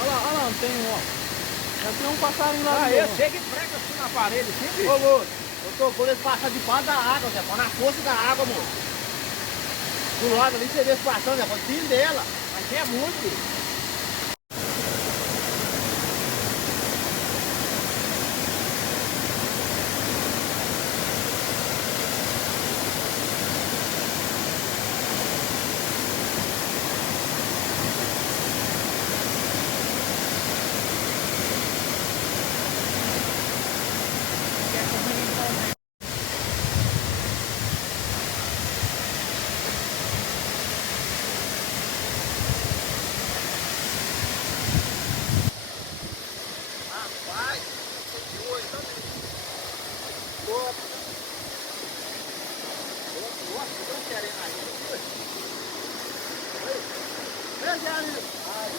Olha lá, tem um, ó. Já tem um passarinho lá. Ah, eu chego e prego assim na parede, sempre. Ô, moço, eu tô quando ele passa debaixo da água, Zé, na força da água, moço. Do lado ali você vê esse passando, Zé, pode vir dela. Aqui é muito, bicho. Ai,